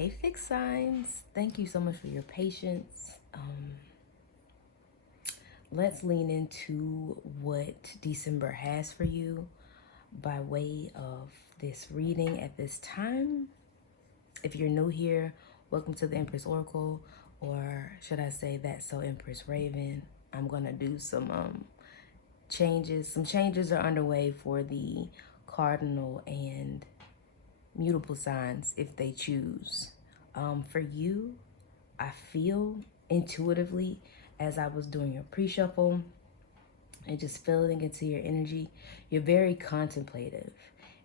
Hey, fixed signs. Thank you so much for your patience. Let's lean into what December has for you by way of this reading at this time. If you're new here, welcome to the Empress Oracle, or should I say That's So Empress Raven. I'm gonna do some changes. Some changes are underway for the cardinal and mutable signs if they choose. For you, I feel intuitively as I was doing your pre-shuffle and just feeling into your energy, you're very contemplative.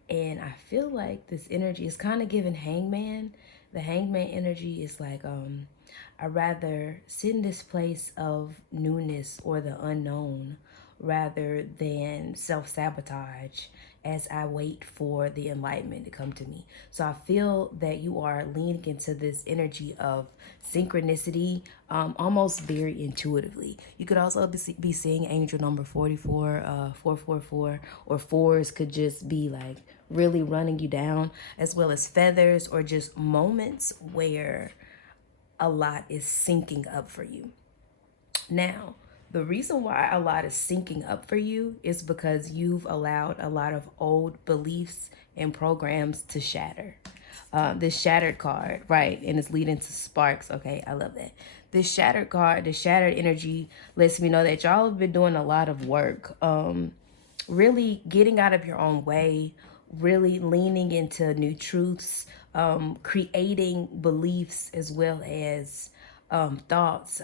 And I feel like this energy is kind of giving hangman. The hangman energy is like, I rather sit in this place of newness or the unknown rather than self-sabotage as I wait for the enlightenment to come to me. So I feel that you are leaning into this energy of synchronicity, almost very intuitively. You could also be seeing angel number 44, 444, or fours could just be like really running you down, as well as feathers or just moments where a lot is syncing up for you. Now, the reason why a lot is syncing up for you is because you've allowed a lot of old beliefs and programs to shatter. This shattered card, right? And it's leading to sparks. Okay, I love that. This shattered card, the shattered energy lets me know that y'all have been doing a lot of work. Really getting out of your own way, really leaning into new truths, creating beliefs as well as thoughts,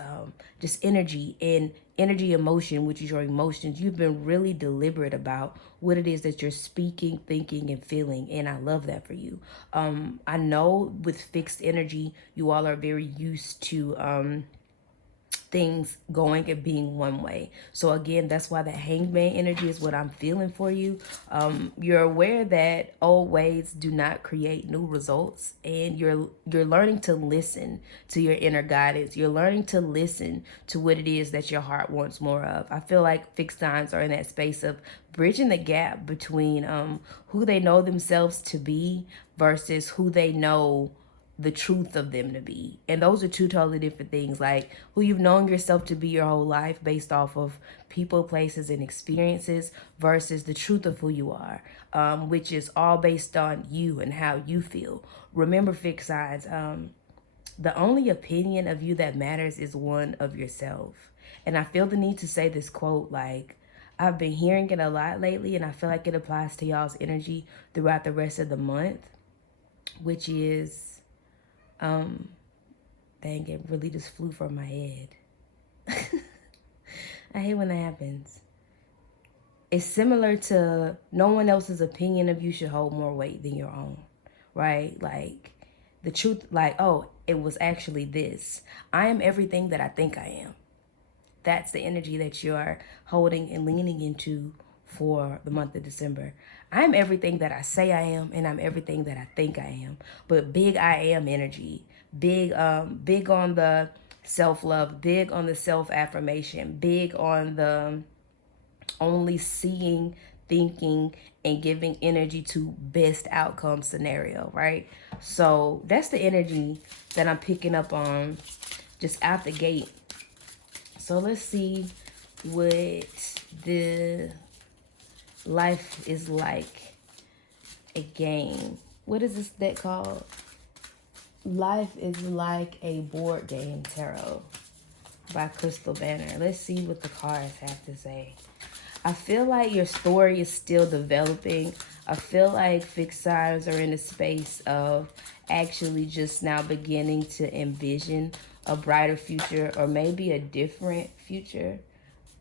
just energy and energy emotion, which is your emotions. You've been really deliberate about what it is that you're speaking, thinking, and feeling. And I love that for you. I know with fixed energy, you all are very used to things going and being one way. So again, that's why the hangman energy is what I'm feeling for you. You're aware that old ways do not create new results, and you're learning to listen to your inner guidance. You're learning to listen to what it is that your heart wants more of. I feel like fixed signs are in that space of bridging the gap between who they know themselves to be versus who they know the truth of them to be. And those are two totally different things. Like who you've known yourself to be your whole life based off of people, places, and experiences versus the truth of who you are, which is all based on you and how you feel. Remember, fixed signs, the only opinion of you that matters is one of yourself. And I feel the need to say this quote, like, I've been hearing it a lot lately, and I feel like it applies to y'all's energy throughout the rest of the month, which is, dang, it really just flew from my head. I hate when that happens. It's similar to no one else's opinion of you should hold more weight than your own, right? Like the truth, like, oh, it was actually this. I am everything that I think I am. That's the energy that you are holding and leaning into for the month of December. I'm everything that I say I am, and I'm everything that I think I am. But big I am energy, big big on the self-love, big on the self-affirmation, big on the only seeing, thinking, and giving energy to best outcome scenario, right? So that's the energy that I'm picking up on just out the gate. So let's see what the life is like a game. What is this deck called? Life is Like a Board Game Tarot by Crystal Banner. Let's see what the cards have to say. I feel like your story is still developing. I feel like fixed signs are in a space of actually just now beginning to envision a brighter future or maybe a different future.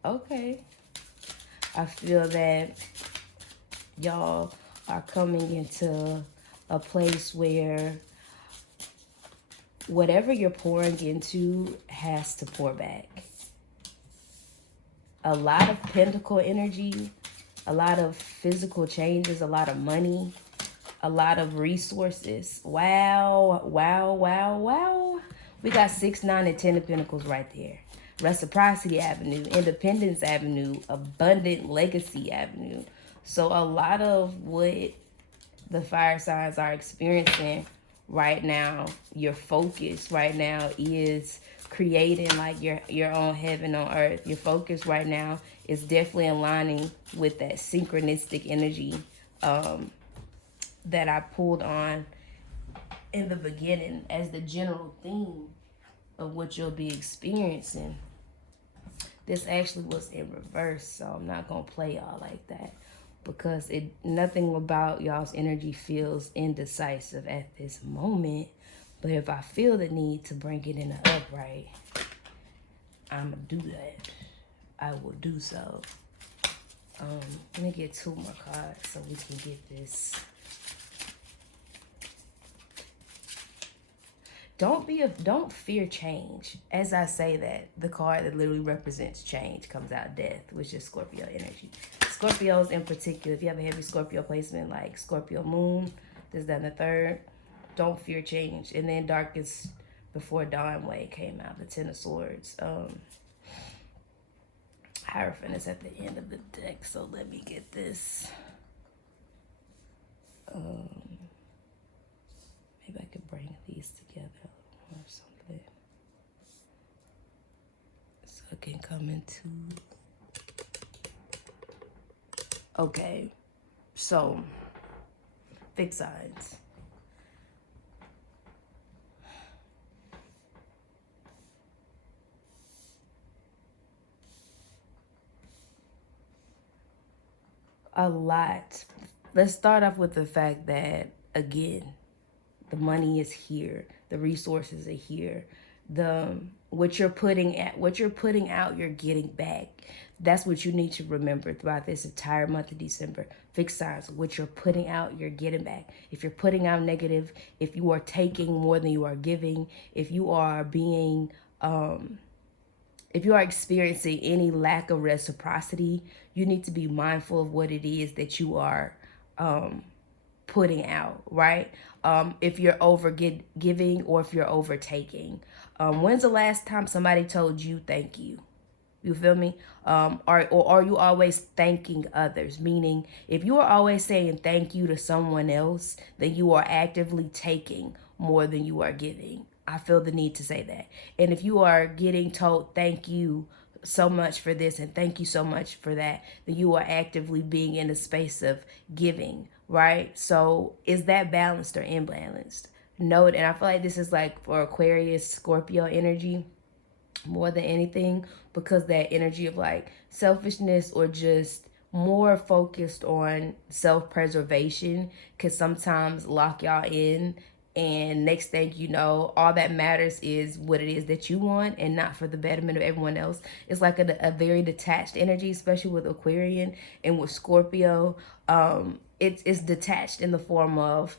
Okay. I feel that y'all are coming into a place where whatever you're pouring into has to pour back. A lot of pentacle energy, a lot of physical changes, a lot of money, a lot of resources. Wow, wow, wow, wow. We got 6, 9, and 10 of Pentacles right there. Reciprocity Avenue, Independence Avenue, Abundant Legacy Avenue. So a lot of what the fire signs are experiencing right now, your focus right now is creating like your own heaven on earth. Your focus right now is definitely aligning with that synchronistic energy that I pulled on in the beginning as the general theme of what you'll be experiencing. This actually was in reverse, so I'm not gonna play y'all like that because nothing about y'all's energy feels indecisive at this moment. But if I feel the need to bring it in the upright, I'ma do that. I will do so. Let me get 2 more cards so we can get this. Don't fear change. As I say that, the card that literally represents change comes out, Death, which is Scorpio energy. Scorpios in particular, if you have a heavy Scorpio placement like Scorpio moon, this, that, and the third, don't fear change. And then Darkest Before Dawn Way came out, the Ten of Swords. Hierophant is at the end of the deck, so let me get this. Maybe I could bring these together or something. So it can come into... Okay. So, fixed signs. A lot. Let's start off with the fact that, again, the money is here. The resources are here. What you're putting out, you're getting back. That's what you need to remember throughout this entire month of December. Fixed signs. What you're putting out, you're getting back. If you're putting out negative, if you are taking more than you are giving, if you are being, if you are experiencing any lack of reciprocity, you need to be mindful of what it is that you are putting out, right? If you're over giving or if you're overtaking. When's the last time somebody told you thank you? You feel me? Or are you always thanking others? Meaning, if you are always saying thank you to someone else, then you are actively taking more than you are giving. I feel the need to say that. And if you are getting told thank you so much for this and thank you so much for that, then you are actively being in a space of giving, right? So is that balanced or imbalanced? Note, and I feel like this is like for Aquarius, Scorpio energy more than anything, because that energy of like selfishness or just more focused on self-preservation can sometimes lock y'all in. And next thing you know, all that matters is what it is that you want and not for the betterment of everyone else. It's like a very detached energy, especially with Aquarian and with Scorpio. It's detached in the form of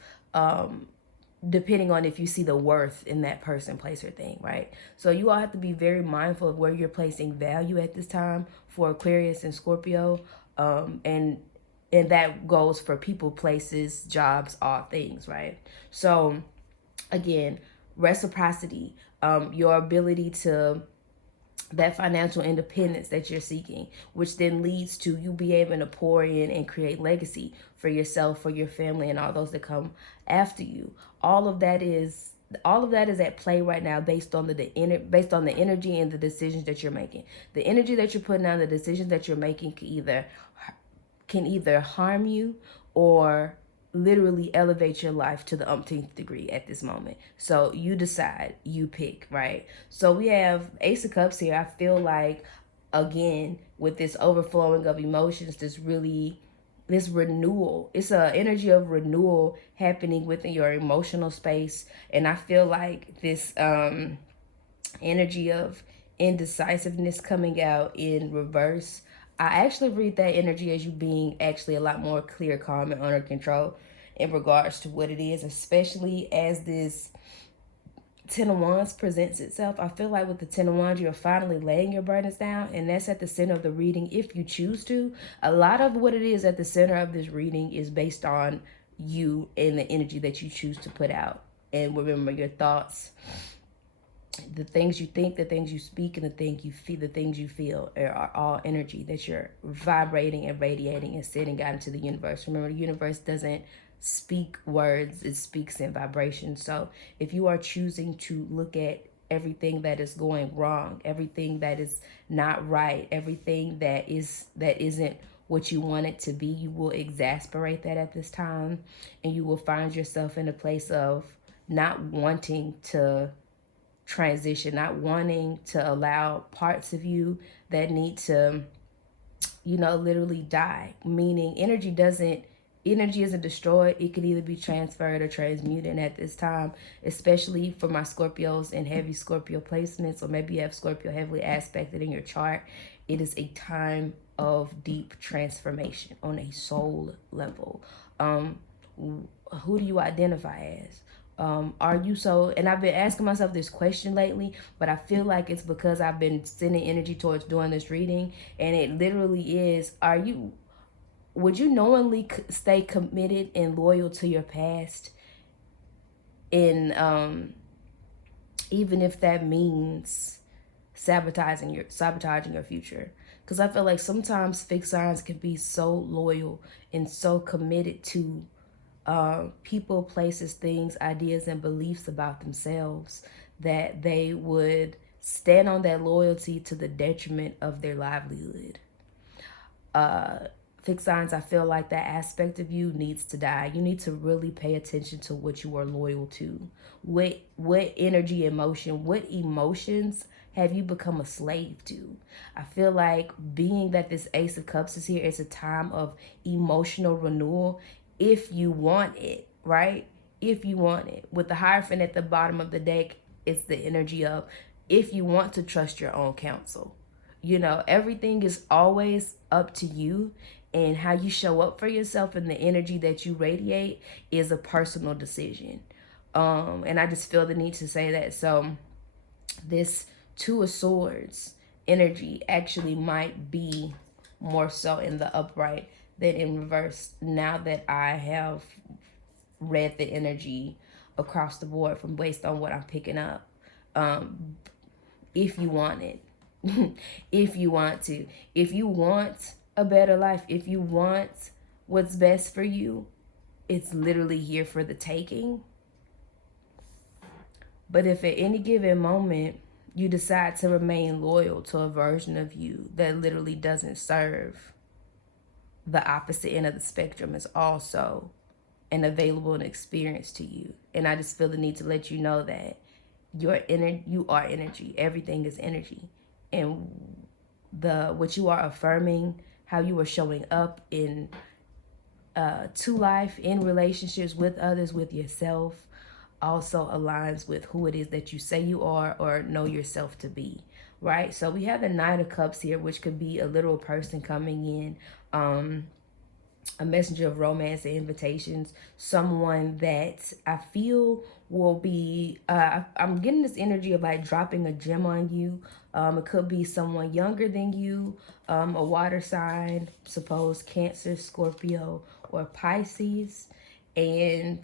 depending on if you see the worth in that person, place, or thing, right? So you all have to be very mindful of where you're placing value at this time for Aquarius and Scorpio. And that goes for people, places, jobs, all things, right? So again, reciprocity, your ability to, that financial independence that you're seeking, which then leads to you be able to pour in and create legacy for yourself, for your family, and all those that come after you. All of that is at play right now based on the energy and the decisions that you're making. The energy that you're putting out, the decisions that you're making can either harm you or literally elevate your life to the umpteenth degree at this moment. So you decide, you pick, right? So we have Ace of Cups here. I feel like, again, with this overflowing of emotions, this renewal, it's an energy of renewal happening within your emotional space. And I feel like this energy of indecisiveness coming out in reverse, I actually read that energy as you being actually a lot more clear, calm, and under control in regards to what it is, especially as this Ten of Wands presents itself. I feel like with the Ten of Wands, you're finally laying your burdens down, and that's at the center of the reading if you choose to. A lot of what it is at the center of this reading is based on you and the energy that you choose to put out. And remember, your thoughts, the things you think, the things you speak, and the things you feel are all energy that you're vibrating and radiating and sending out into the universe. Remember, the universe doesn't speak words, it speaks in vibration. So if you are choosing to look at everything that is going wrong, everything that is not right, everything that isn't what you want it to be, you will exasperate that at this time, and you will find yourself in a place of not wanting to transition, not wanting to allow parts of you that need to, literally die. Meaning energy isn't destroyed. It can either be transferred or transmuted. And at this time, especially for my Scorpios and heavy Scorpio placements, or maybe you have Scorpio heavily aspected in your chart, it is a time of deep transformation on a soul level. Who do you identify as? Are you so, and I've been asking myself this question lately, but I feel like it's because I've been sending energy towards doing this reading, and it literally is, would you knowingly stay committed and loyal to your past, and even if that means sabotaging your future? Because I feel like sometimes fixed signs can be so loyal and so committed to people, places, things, ideas, and beliefs about themselves that they would stand on that loyalty to the detriment of their livelihood. Fixed signs, I feel like that aspect of you needs to die. You need to really pay attention to what you are loyal to. What energy, emotion, what emotions have you become a slave to? I feel like, being that this Ace of Cups is here, it's a time of emotional renewal if you want it, right? If you want it. With the Hierophant at the bottom of the deck, it's the energy of if you want to trust your own counsel. Everything is always up to you, and how you show up for yourself and the energy that you radiate is a personal decision. And I just feel the need to say that. So this Two of Swords energy actually might be more so in the upright than in reverse, now that I have read the energy across the board from based on what I'm picking up. If you want it, if you want to, if you want a better life, if you want what's best for you, it's literally here for the taking. But if at any given moment you decide to remain loyal to a version of you that literally doesn't serve, the opposite end of the spectrum is also an available and experience to you. And I just feel the need to let you know that you are energy. Everything is energy. And what you are affirming, how you are showing up in to life, in relationships with others, with yourself, also aligns with who it is that you say you are or know yourself to be, right? So we have the Knight of Cups here, which could be a literal person coming in, a messenger of romance and invitations, someone that I feel will be, I'm getting this energy of like dropping a gem on you. It could be someone younger than you, a water sign, suppose Cancer, Scorpio, or Pisces. And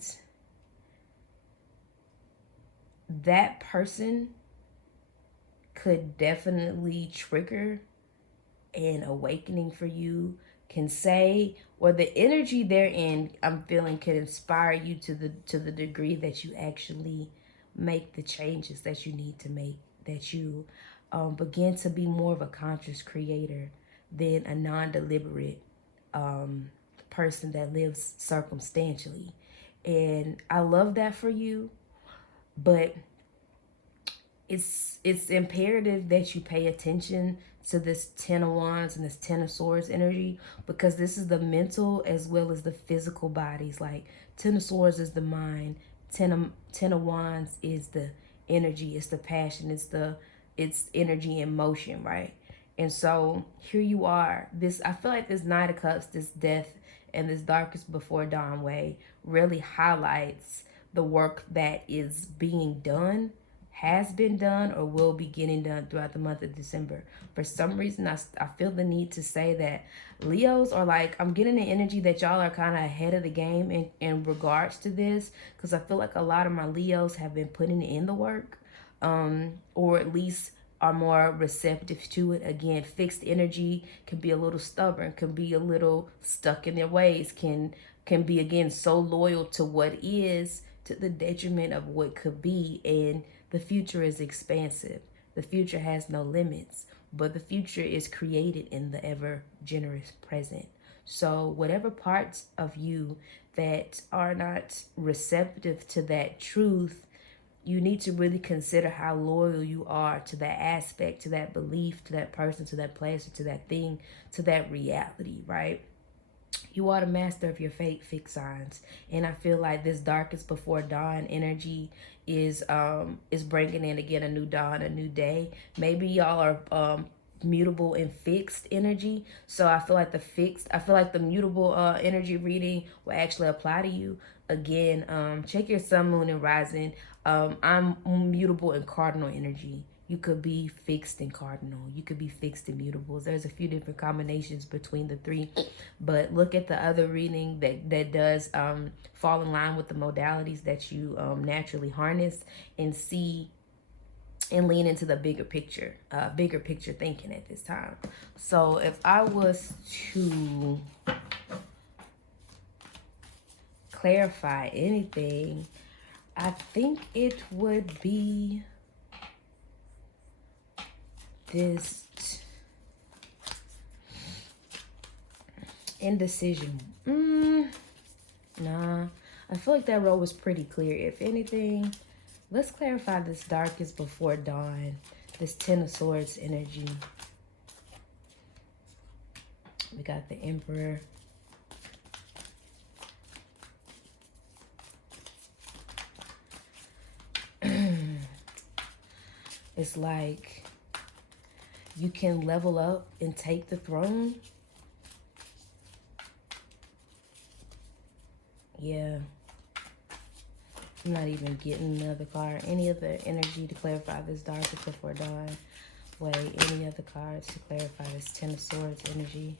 that person could definitely trigger an awakening for you, can say, or the energy they're in, I'm feeling, can inspire you to the degree that you actually make the changes that you need to make, that you begin to be more of a conscious creator than a non-deliberate person that lives circumstantially. And I love that for you, but it's imperative that you pay attention to this Ten of Wands and this Ten of Swords energy, because this is the mental as well as the physical bodies. Like Ten of Swords is the mind, Ten of Wands is the energy, it's the passion, it's energy and motion, right? And so here you are. I feel like this Knight of Cups, this death and this darkest before dawn way really highlights the work that is being done, has been done, or will be getting done throughout the month of December. For some reason, I feel the need to say that Leos are like, I'm getting the energy that y'all are kind of ahead of the game in regards to this, because I feel like a lot of my Leos have been putting in the work, or at least are more receptive to it. Again, fixed energy can be a little stubborn, can be a little stuck in their ways, can can be, again, so loyal to what is to the detriment of what could be. And the future is expansive. The future has no limits, but the future is created in the ever generous present. So whatever parts of you that are not receptive to that truth, you need to really consider how loyal you are to that aspect, to that belief, to that person, to that place, or to that thing, to that reality, right? You are the master of your fate, fixed signs. And I feel like this darkest before dawn energy is bringing in, again, a new dawn, a new day. Maybe y'all are mutable and fixed energy. So I feel like the mutable energy reading will actually apply to you. Again, check your sun, moon, and rising. I'm mutable in cardinal energy. You could be fixed in cardinal. You could be fixed in mutables. There's a few different combinations between the three. But look at the other reading that does fall in line with the modalities that you naturally harness, and see and lean into the bigger picture thinking at this time. So if I was to clarify anything, I think it would be this indecision. Nah, I feel like that role was pretty clear. If anything, let's clarify this darkest before dawn, this Ten of Swords energy. We got the Emperor. It's like you can level up and take the throne. Yeah. I'm not even getting another card. Any other energy to clarify this darkest before dawn? Wait, any other cards to clarify this Ten of Swords energy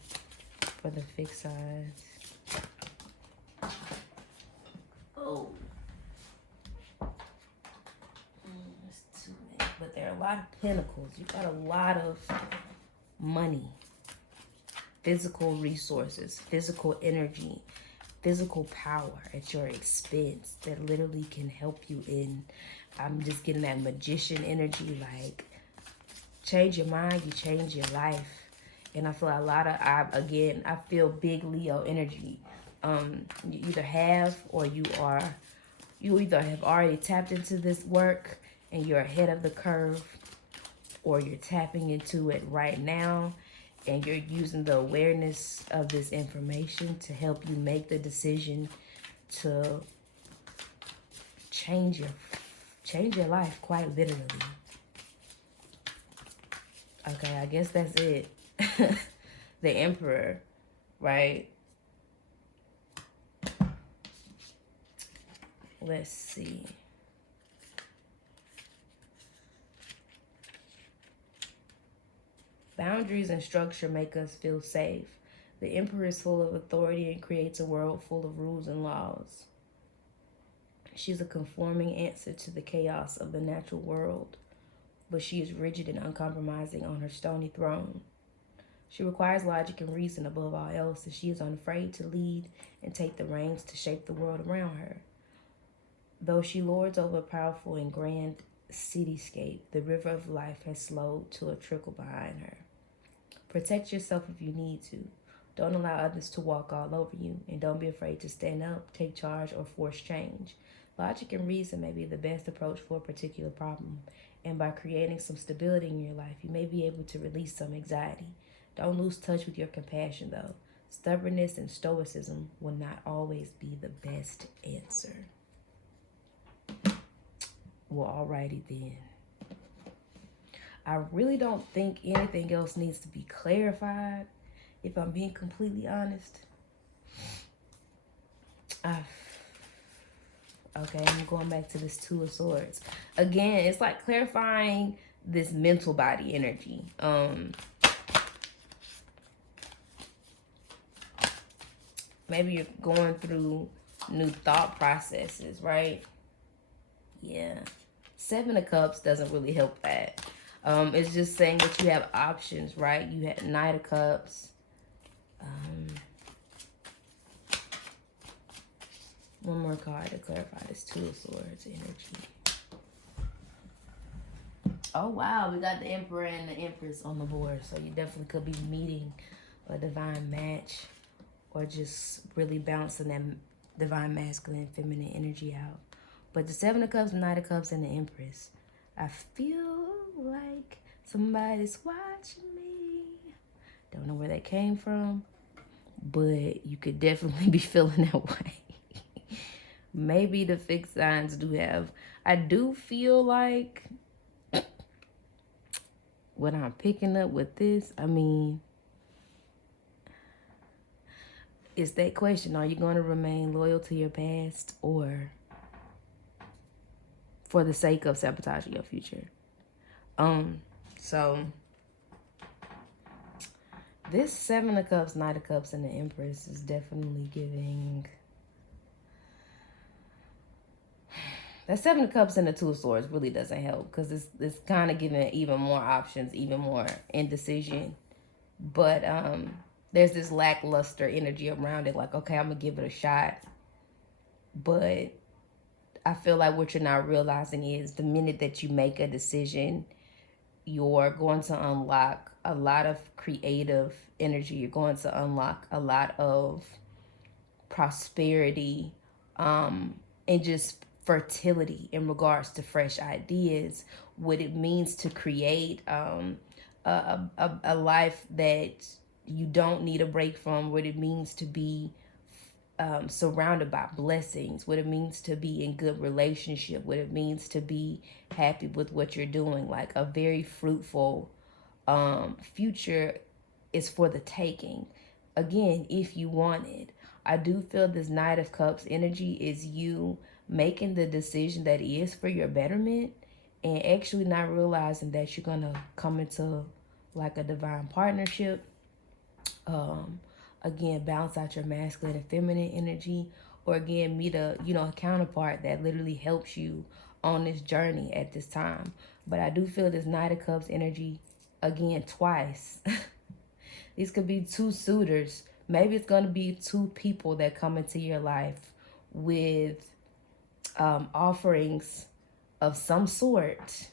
for the fixed signs? Oh. That's too many. But there are a lot of pentacles. You got a lot of money, physical resources, physical energy, physical power at your expense that literally can help you in. I'm just getting that magician energy, like change your mind, you change your life. And I feel a lot of, I feel big Leo energy. You either have, or you either have already tapped into this work and you're ahead of the curve, or you're tapping into it right now and you're using the awareness of this information to help you make the decision to change your life, quite literally. Okay, I guess that's it. The Emperor, right? Let's see. Boundaries and structure make us feel safe. The Emperor is full of authority and creates a world full of rules and laws. She's a conforming answer to the chaos of the natural world, but she is rigid and uncompromising on her stony throne. She requires logic and reason above all else, and she is unafraid to lead and take the reins to shape the world around her. Though she lords over a powerful and grand cityscape, the river of life has slowed to a trickle behind her. Protect yourself if you need to. Don't allow others to walk all over you, and don't be afraid to stand up, take charge, or force change. Logic and reason may be the best approach for a particular problem, and by creating some stability in your life, you may be able to release some anxiety. Don't lose touch with your compassion, though. Stubbornness and stoicism will not always be the best answer. Well, alrighty then. I really don't think anything else needs to be clarified, if I'm being completely honest. Okay, I'm going back to this Two of Swords. Again, it's like clarifying this mental body energy. Maybe you're going through new thought processes, right? Yeah. Seven of Cups doesn't really help that. It's just saying that you have options, right? You have Knight of Cups. One more card to clarify this Two of Swords energy. Oh, wow. We got the Emperor and the Empress on the board. So you definitely could be meeting a divine match or just really balancing that divine masculine and feminine energy out. But the Seven of Cups, Knight of Cups, and the Empress. I feel like somebody's watching me. Don't know where that came from, but you could definitely be feeling that way. Maybe the fixed signs do have. I do feel like what I'm picking up with this, I mean, it's that question. Are you going to remain loyal to your past or for the sake of sabotaging your future? So this Seven of Cups, Knight of Cups, and the Empress is definitely giving. That Seven of Cups and the Two of Swords really doesn't help because it's kind of giving even more options, even more indecision. But there's this lackluster energy around it. Like, okay, I'm going to give it a shot. But I feel like what you're not realizing is the minute that you make a decision, you're going to unlock a lot of creative energy. You're going to unlock a lot of prosperity and just fertility in regards to fresh ideas, what it means to create a life that you don't need a break from, what it means to be surrounded by blessings, what it means to be in good relationship, what it means to be happy with what you're doing. Like a very fruitful future is for the taking. Again, if you want it. I do feel this Knight of Cups energy is you making the decision that is for your betterment and actually not realizing that you're going to come into like a divine partnership. Again, balance out your masculine and feminine energy, or again, meet a counterpart that literally helps you on this journey at this time. But I do feel this Knight of Cups energy again twice. These could be two suitors. Maybe it's going to be two people that come into your life with offerings of some sort,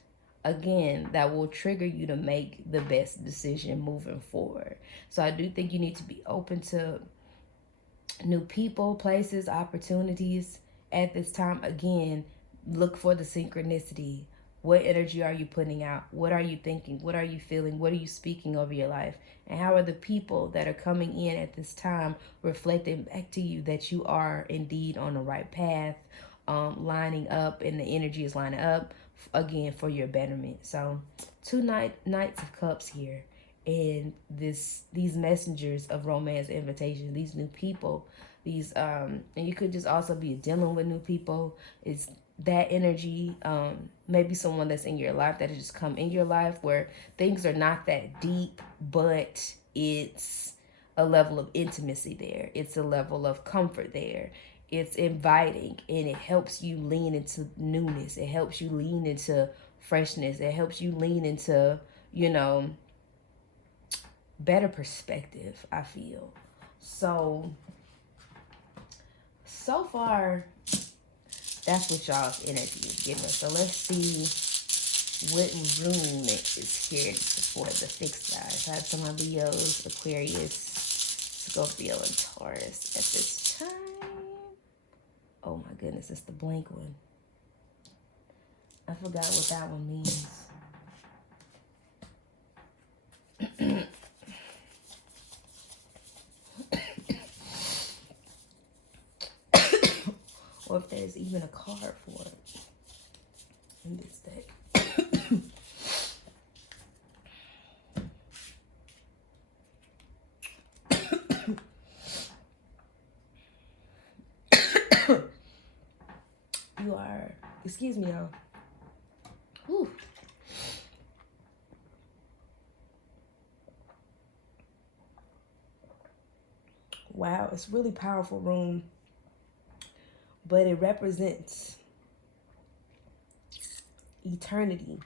again, that will trigger you to make the best decision moving forward. So I do think you need to be open to new people, places, opportunities at this time. Again, look for the synchronicity. What energy are you putting out? What are you thinking? What are you feeling? What are you speaking over your life? And how are the people that are coming in at this time reflecting back to you that you are indeed on the right path, lining up, and the energy is lining up, again, for your betterment. So two Knights of Cups here. And these messengers of romance invitation, these new people, these and you could just also be dealing with new people. It's that energy, maybe someone that's in your life that has just come in your life where things are not that deep, but it's a level of intimacy there. It's a level of comfort there. It's inviting, and it helps you lean into newness. It helps you lean into freshness. It helps you lean into, better perspective, I feel. So far, that's what y'all's energy is giving. So let's see what rune is here for the fixed guys. I have some of Leos, Aquarius, Scorpio, and Taurus at this time. Oh my goodness, it's the blank one. I forgot what that one means. Or if there's even a card for it in this deck. You are, excuse me, y'all. Whew. Wow, it's really powerful rune. But it represents eternity,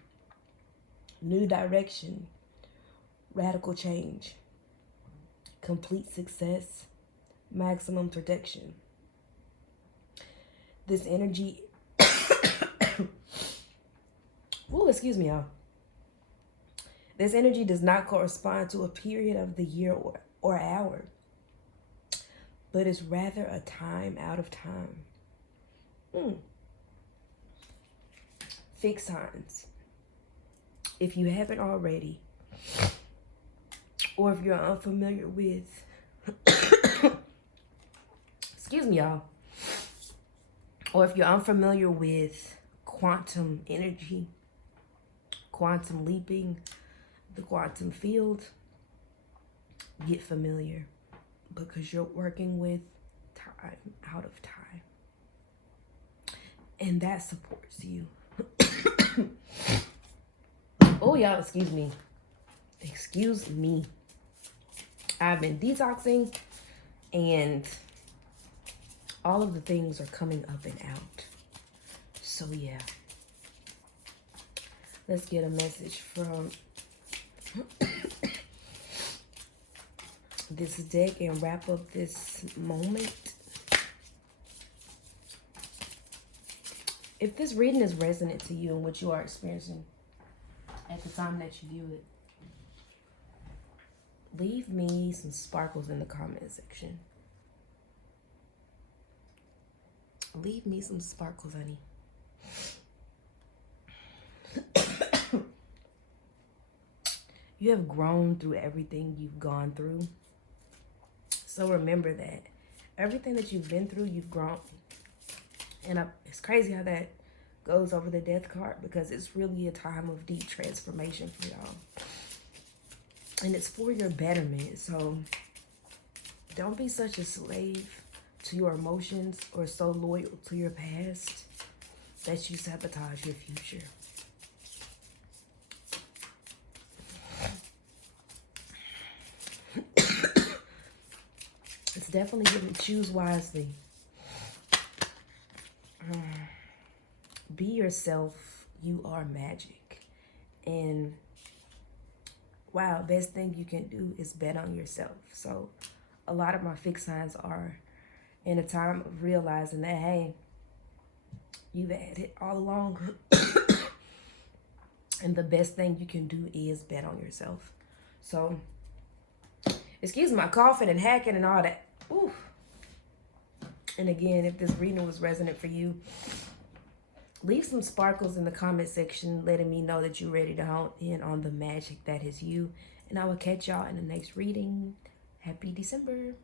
new direction, radical change, complete success, maximum protection. this energy, oh, excuse me, y'all. This energy does not correspond to a period of the year or hour, but is rather a time out of time. Fixed signs. If you haven't already, or if you're unfamiliar with, excuse me, y'all, or if you're unfamiliar with quantum energy, quantum leaping, the quantum field, get familiar, because you're working with time out of time, and that supports you. Oh, y'all, excuse me. Excuse me. I've been detoxing, and all of the things are coming up and out. So, yeah. Let's get a message from this deck and wrap up this moment. If this reading is resonant to you and what you are experiencing at the time that you view it, leave me some sparkles in the comment section. Leave me some sparkles, honey. You have grown through everything you've gone through. So remember that. Everything that you've been through, you've grown. And it's crazy how that goes over the death card, because it's really a time of deep transformation for y'all. And it's for your betterment. So don't be such a slave to your emotions or so loyal to your past that you sabotage your future. It's definitely giving choose wisely. Be yourself. You are magic. And wow, best thing you can do is bet on yourself. So a lot of my fixed signs are in a time of realizing that, hey, you've had it all along. And the best thing you can do is bet on yourself. So, excuse my coughing and hacking and all that. Ooh. And again, if this reading was resonant for you, leave some sparkles in the comment section letting me know that you're ready to hone in on the magic that is you. And I will catch y'all in the next reading. Happy December.